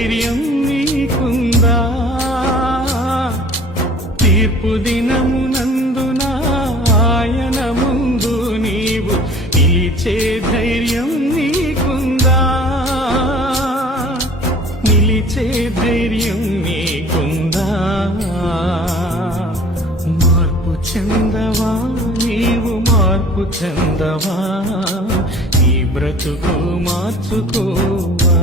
ధైర్యం నీకుందా? తీర్పు దినమునందున ఆయన ముందు నీవు నిలిచే ధైర్యం నీకుందా? నిలిచే ధైర్యం నీకుందా? మార్పు చెందవా నీవు, మార్పు చెందవా, ఈ బ్రతుకు మార్చుకోవా?